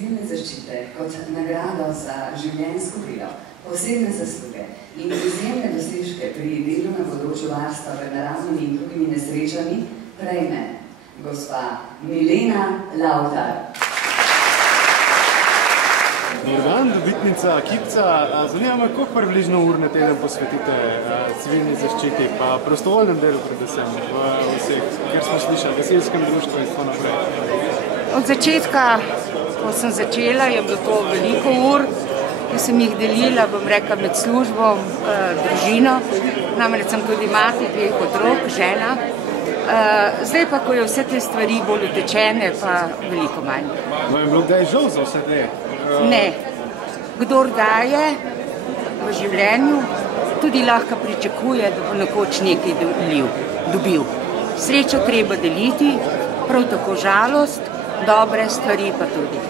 civilne zaščite kot nagrado za življenjsko delo, posebne zasluge in izjemne dosežke pri delu na področju varstva pred naravnimi in drugimi nesrečami prejme gospa Milena Lavtar. Dobar dan, dobitnica Kipca. Zanima me, koliko približno ur na teden posvetite civilni zaščiti, pa prostovoljnem delu predvsem v vseh, kjer smo slišali, gasilskem društvu in tako naprej? Od začetka, ko sem začela, je bilo to veliko ur, ki sem jih delila, bom rekla, med službo, družino. Namreč sem tudi mati 2 otrok, žena. Zdaj pa, ko je vse te stvari bolj utečene, pa veliko manj. Vam je bilo kdaj žal za vse te? Ne. Kdor daje v življenju, tudi lahko pričakuje, da bo nekoč nekaj dobil. Srečo treba deliti, prav tako žalost, dobre stvari pa tudi.